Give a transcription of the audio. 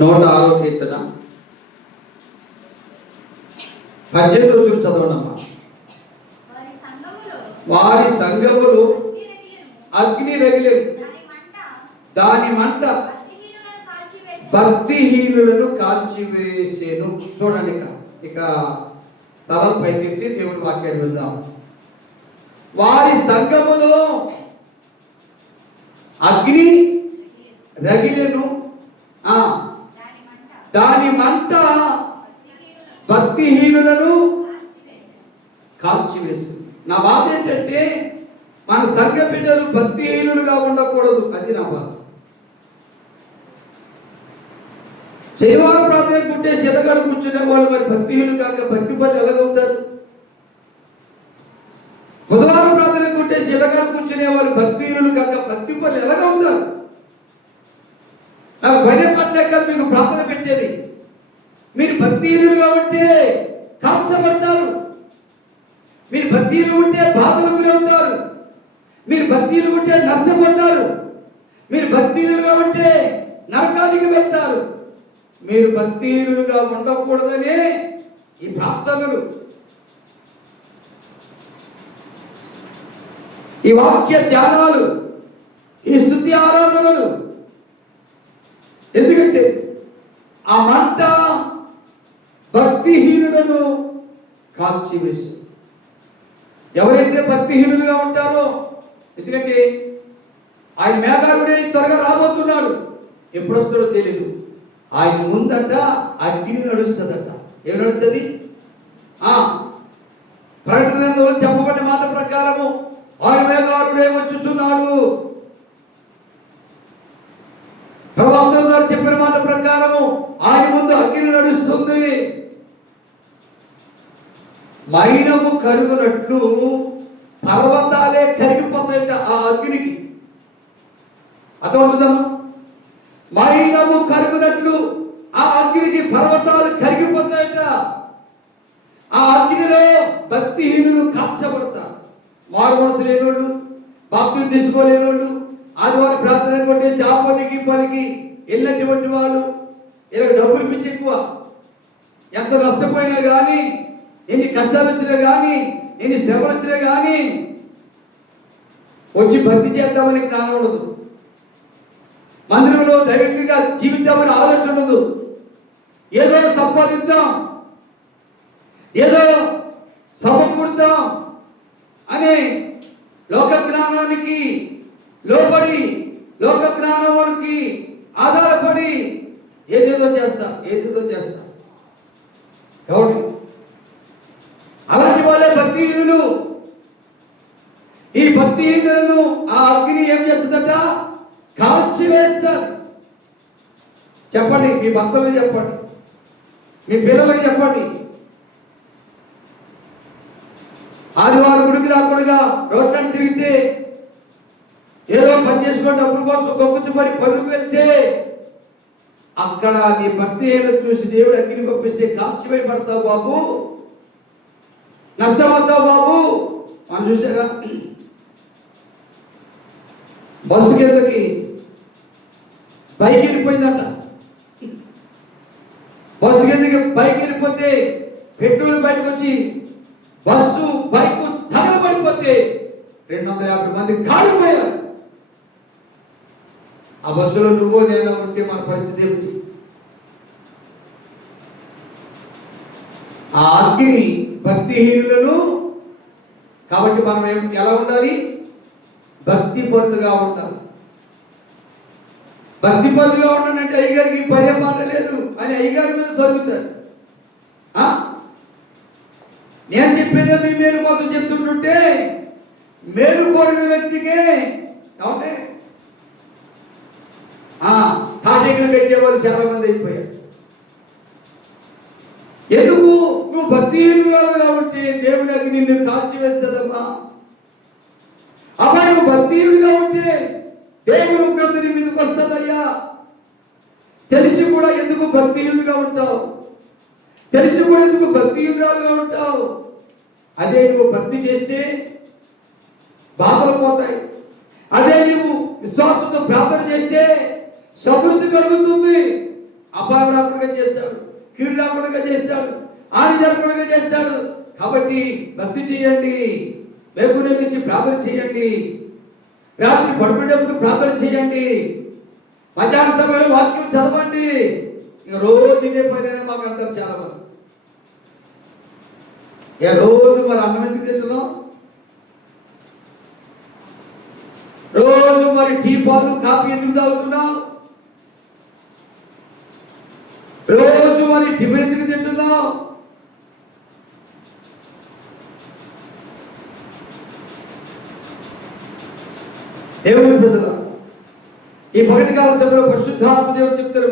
106వ కీర్తన 18 రోజులు చదవనమ్మా. వారి సంగములు అగ్ని రగిలెను, దాని మంట భక్తిహీనులను కాల్చివేసేను. చూడండి, ఇక తల పైకెత్తి దేవుడి వాక్యాన్ని విందాం. వారి సంగములో అగ్ని రగిలెను, దాని మంట భక్తిహీనులను కాల్చివేసింది. నా బాధ ఏంటంటే మన సంఘ బిడ్డలు భక్తిహీనులుగా ఉండకూడదు. అది నా బాధ. శనివారం ప్రార్థన కుంటే శిలగడ కూర్చునే వాళ్ళు మరి భక్తిహీనులు కాక భక్తి పనులు ఎలాగవుతారు? బుధవారం ప్రార్థన కుంటే శిలగడ కూర్చునే వాళ్ళు భక్తిహీనులు కాక భక్తి పనులు ఎలాగవుతారు? నాకు భయం పట్లేక మీకు ప్రార్థన పెట్టేది. మీరు భక్తిహీనులుగా ఉంటే కాల్చబడతారు, మీరు భక్తిహీనులు ఉంటే బాధలకు గురవుతారు, మీరు భక్తిహీనులు ఉంటే నష్టపోతారు, మీరు భక్తిహీనులుగా ఉంటే నరకానికి వెళ్తారు. మీరు భక్తిహీనులుగా ఉండకూడదనే ఈ ప్రార్థనలు, ఈ వాక్య ధ్యానాలు, ఈ స్తుతి ఆరాధనలు. ఎందుకంటే ఆ మంట భక్తిహీనులను కాల్చివేసి, ఎవరైతే భక్తిహీనులుగా ఉంటారో, ఎందుకంటే ఆయన మేఘారుడే త్వరగా రాబోతున్నాడు. ఎప్పుడు వస్తాడో తెలీదు. ఆయన ముందట అగ్ని నడుస్తుందట. ఏం నడుస్తుంది? ప్రకటనలో చెప్పబడిన మాట ప్రకారము ఆయన మేఘారుడే వచ్చుతున్నాడు. ప్రవక్త గారు చెప్పిన మాట ప్రకారము ఆయన ముందు అగ్ని నడుస్తుంది. మైనము కరుగునట్లు పర్వతాలే కరిగిపోతాయట ఆ అగ్నికి. అర్థమవుతుందమ్మా? మైనము కరుగునట్లు ఆ అగ్నికి పర్వతాలు కరిగిపోతాయట. ఆ అగ్నిలో భక్తిహీనులు కాల్చబడతారు. మారు మనసు లేనోళ్ళు, బాప్తిస్మం తీసుకోలేనోళ్ళు, ఆదివారం ప్రార్థన కొట్టేసి ఆ పనికి పనికి వెళ్ళినటువంటి వాళ్ళు, ఇలా డబ్బులు పిచ్చి ఎక్కువ. ఎంత నష్టపోయినా కానీ, ఎన్ని కష్టాలు వచ్చినా కానీ, ఎన్ని శ్రమలు వచ్చినా కానీ వచ్చి భక్తి చేద్దామని జ్ఞానం ఉండదు. మందిరంలో దైవికంగా జీవిద్దామని ఆలోచన ఉండదు. ఏదో సంపాదిద్దాం, ఏదో సమకూర్దాం అనే లోక జ్ఞానానికి లోబడి, లోక జ్ఞానానికి ఆధారపడి ఏదేదో చేస్తా. ఎవరు అలాంటి వాళ్ళే భక్తిహీనులు. ఈ భక్తిహీనులను ఆ అగ్ని ఏం చేస్తుందట? కాల్చివేస్తారు. చెప్పండి, మీ భక్తులకు చెప్పండి, మీ పిల్లలకు చెప్పండి. ఆదివారం గుడికి రాకుండా రోడ్లను తిరిగితే, ఏదో పని చేసుకుని డబ్బుల కోసం గొప్పపడి పనులకు వెళ్తే, అక్కడ నీ భక్తిహీనత చూసి దేవుడు అగ్ని పంపిస్తే కాల్చివేయబడతావు బాబు, నష్టమవుతావు బాబు. మనం చూసారా? బస్సు కిందకి బైక్ వెళ్ళిపోయిందట. బస్సు కిందకి బైక్ వెళ్ళిపోతే పెట్రోల్ బయటకు వచ్చి బస్సు బైక్ తగలబడిపోతే 250 మంది కాలిపోయారు. ఆ బస్సులో నువ్వో నేను ఉంటే మన పరిస్థితి ఏమిటి? ఆ అగ్ని భక్తిహీనులను. కాబట్టి మనం ఎలా ఉండాలి? భక్తి పరులుగా ఉండాలి. భక్తి పరులుగా ఉండాలంటే అయ్యగారికి భయం మాట లేదు అని అయ్యగారి మీద జరుగుతారు. నేను చెప్పేదే మీ మేలు కోసం చెప్తుంటుంటే మేలు కోరిన వ్యక్తికే ఏమంటే తాటేకులు పెట్టేవాళ్ళు చాలా మంది అయిపోయారు. ఎందుకు? నువ్వు భక్తిహీనులుగా ఉంటే దేవుడి అగ్ని నిన్ను కాల్చివేస్తుందమ్మా. అమ్మా, నువ్వు భక్తిహీనుడిగా ఉంటే దేవుడు ఉగ్రత నీ మీదకి వస్తుందయ్యా. తెలిసి కూడా ఎందుకు భక్తిహీనుడిగా ఉంటావు? తెలిసి కూడా ఎందుకు భక్తిహీనురాలుగా ఉంటావు? అదే నువ్వు భక్తి చేస్తే బాధలు పోతాయి. అదే నువ్వు విశ్వాసంతో ప్రార్థన చేస్తే సమృద్ధి కలుగుతుంది. అబ్బా రాకుండా చేస్తాడు, కీడు రాకుండా చేస్తాడు, హాని జరగకుండా చేస్తాడు. కాబట్టి భక్తి చేయండి, వేకునే నుంచి ప్రార్థన చేయండి, రాత్రి పడుకునేటప్పుడు ప్రార్థన చేయండి, మధ్యాహ్న సమయంలో వాక్యం చదవండి. ఇక రోజు ఇదే పని మాకు అంటారు చాలా మంది. ఇక రోజు మరి అన్నం ఎందుకు తింటున్నాం, రోజు మరి టీ పాలు కాఫీ ఎందుకు తాగుతున్నాం, రోజు మరి టిఫిన్ ఎందుకు తింటున్నాం? దేవుని ప్రజలు, ఈ పగటి కాల సమయంలో పరిశుద్ధాత్మ దేవుడు చెప్తారు.